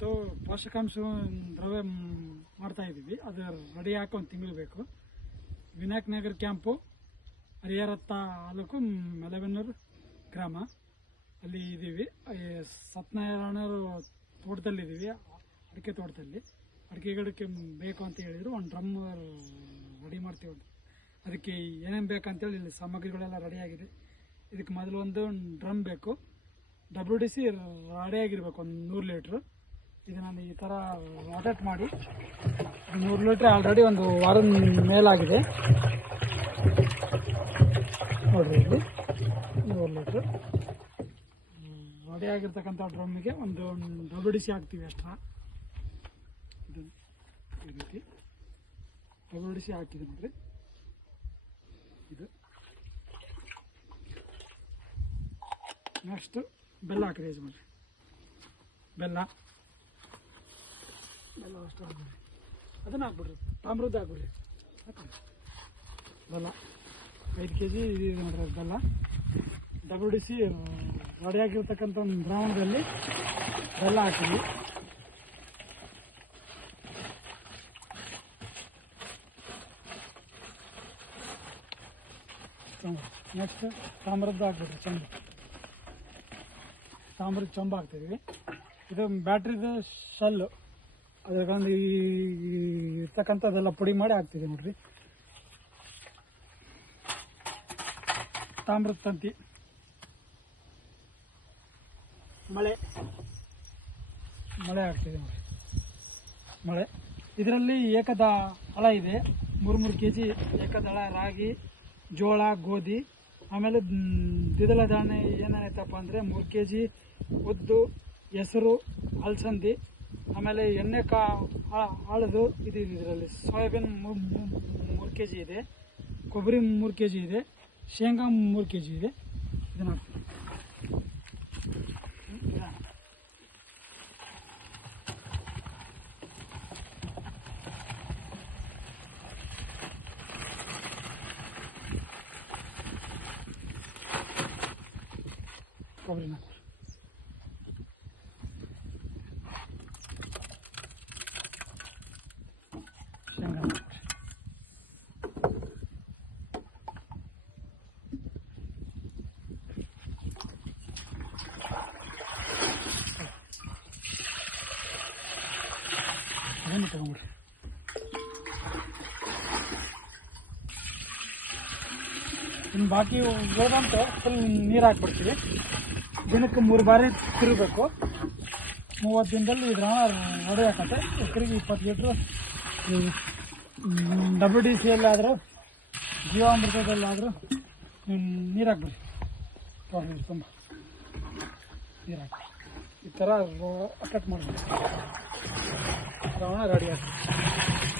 ಇವತ್ತು ಪೋಷಕಾಂಶ ದ್ರವ್ಯ ಮಾಡ್ತಾ ಇದ್ದೀವಿ. ಅದು ರೆಡಿ ಹಾಕಿ ಒಂದು ತಿಂಗಳು ಬೇಕು. ವಿನಾಯಕ್ ನಗರ್ ಕ್ಯಾಂಪು ಹರಿಹರತ್ತ ತಾಲೂಕು ಮೆಲಬೆನ್ನೂರು ಗ್ರಾಮ. ಅಲ್ಲಿ ಇದ್ದೀವಿ ಸತ್ಯನಾರಾಯಣರು ತೋಟದಲ್ಲಿದ್ದೀವಿ ಅಡಿಕೆ ತೋಟದಲ್ಲಿ. ಅಡಿಕೆ ಗಿಡಕ್ಕೆ ಬೇಕು ಅಂತ ಹೇಳಿದ್ರು. ಒಂದು ಡ್ರಮ್ ರೆಡಿ ಮಾಡ್ತೀವಿ ಅದಕ್ಕೆ ಏನೇನು ಬೇಕಂತೇಳಿ ಇಲ್ಲಿ ಸಾಮಗ್ರಿಗಳೆಲ್ಲ ರೆಡಿಯಾಗಿದೆ ಇದಕ್ಕೆ ಮೊದಲು ಒಂದು ಡ್ರಮ್ ಬೇಕು. ಡಬ್ಲ್ಯೂ ಡಿ ಸಿ ರೆಡಿಯಾಗಿರ್ಬೇಕು ಒಂದು ನೂರು ಲೀಟ್ರು. ಇದು ನಾನು ಈ ಥರ ರೊಟೇಟ್ ಮಾಡಿ ನೂರು ಲೀಟ್ರ್ ಆಲ್ರೆಡಿ ಒಂದು ವಾರದ ಮೇಲಾಗಿದೆ. ನೋಡಿರಿ ಇಲ್ಲಿ ನೂರು ಲೀಟ್ರ್. ರೆಡಿ ಆಗಿರ್ತಕ್ಕಂಥ ಡ್ರಮ್ಮಿಗೆ ಒಂದು ಡಬ್ಲ್ಯೂ ಡಿ ಸಿ ಹಾಕ್ತೀವಿ ಎಕ್ಸ್ಟ್ರಾ ಈ ರೀತಿ ಡಬ್ಲ್ಯೂ ಡಿ ಸಿ ಹಾಕಿದೆ ನೋಡ್ರಿ. ಇದು. ನೆಕ್ಸ್ಟು ಬೆಲ್ಲ ಹಾಕಿದೆ ಯಜಮಾನ್ರಿ. ಬೆಲ್ಲ. ಬೆಲ್ಲ ಅಷ್ಟು ಹಾಕ್ಬಿಡ್ರಿ ಅದನ್ನ ಹಾಕ್ಬಿಡ್ರಿ. ತಾಮ್ರದ್ದು ಹಾಕ್ಬಿಡ್ರಿ. ಹಾಕ್ಬಿಡ್ರಿ ಬೆಲ್ಲ ಐದು ಕೆ ಜಿ ಇದು ನೋಡ್ರಿ ಬೆಲ್ಲ ಡಬ್ಲ್ಯೂಡಿಸಿ ಡಿ ಸಿ ರೆಡಿಯಾಗಿರ್ತಕ್ಕಂಥ ಒಂದು ದ್ರಾವಣದಲ್ಲಿ ಬೆಲ್ಲ ಹಾಕಿದ್ವಿ. ನೆಕ್ಸ್ಟ್ ತಾಮ್ರದ್ದು ಹಾಕ್ಬಿಟ್ರಿ ಚಂದ. ತಾಮ್ರದ ಚೊಂಬ ಹಾಕ್ತಿದ್ವಿ. ಇದು ಬ್ಯಾಟ್ರಿದು ಶೆಲ್ಲು ಅದಕ್ಕೊಂದು ಈ ಇರ್ತಕ್ಕಂಥದ್ದೆಲ್ಲ ಪುಡಿ ಮಾಡಿ ಹಾಕ್ತಿದೆ ನೋಡ್ರಿ. ತಾಮ್ರದ ತಂತಿ. ಮಳೆ. ಮಳೆ ಆಗ್ತಿದೆ ನೋಡಿ ಮಳೆ. ಇದರಲ್ಲಿ ಏಕದ ಹಳ ಇದೆ. ಮೂರು ಮೂರು ಕೆ ಜಿ ಏಕದಳ ರಾಗಿ, ಜೋಳ, ಗೋಧಿ. ಆಮೇಲೆ ದ್ವಿದಳ ಧಾನ್ಯ ಏನೇನೈತಪ್ಪ ಅಂದರೆ ಮೂರು ಕೆ ಜಿ ಉದ್ದು, ಹೆಸರು, ಅಲಸಂದಿ. ಆಮೇಲೆ ಎಣ್ಣೆ ಕಾ ಆ- ಆಳದು ಇದು ಇದೆ ಇದರಲ್ಲಿ ಸೋಯಾಬೀನ್ ಮೂರು ಕೆ ಜಿ ಇದೆ ಕೊಬ್ಬರಿ ಮೂರು ಕೆ ಜಿ ಇದೆ ಶೇಂಗಾ ಮೂರು ಕೆ ಜಿ ಇದೆ ಇದನ್ನ ಹಾಕ್ತೀನಿ. ಹ್ಮ್, ಇದನ್ನ ಹಾಕ್ತೀನಿ. ಕೊಬ್ಬರಿನ ಶೇಂಗಾ ಹಾಕ್ಬಿಡ್ರಿ. ಅದನ್ನು ತಗೊಂಬಿಡ್ರಿ ಇನ್ನು ಬಾಕಿ ಹೋದಂತ ಫುಲ್ ನೀರು ಹಾಕ್ಬಿಡ್ತೀವಿ. ದಿನಕ್ಕೆ ಮೂರು ಬಾರಿ ತಿರುಗಬೇಕು. ಮೂವತ್ತು ದಿನದಲ್ಲಿ ಇದ್ರ ಹೊಡೆ ಹಾಕತ್ತೆ. ಎಕರೆಗೆ ಇಪ್ಪತ್ತು ಲೀಟ್ರು ಡಬ್ಲ್ಯೂ ಡಿ ಸಿ ಎಲ್ಲಾದರೂ ಜೀವಾಮೃತದಲ್ಲಾದರೂ ನೀರು ಹಾಕ್ಬಿಡಿ. ತೊಗೊಂಡು ತುಂಬ. ನೀರು ಹಾಕಿ. ಈ ಥರ ಕಟ್ ಮಾಡಬೇಕು. ದ್ರಾವಣ ರೆಡಿ ಆಗ್ತದೆ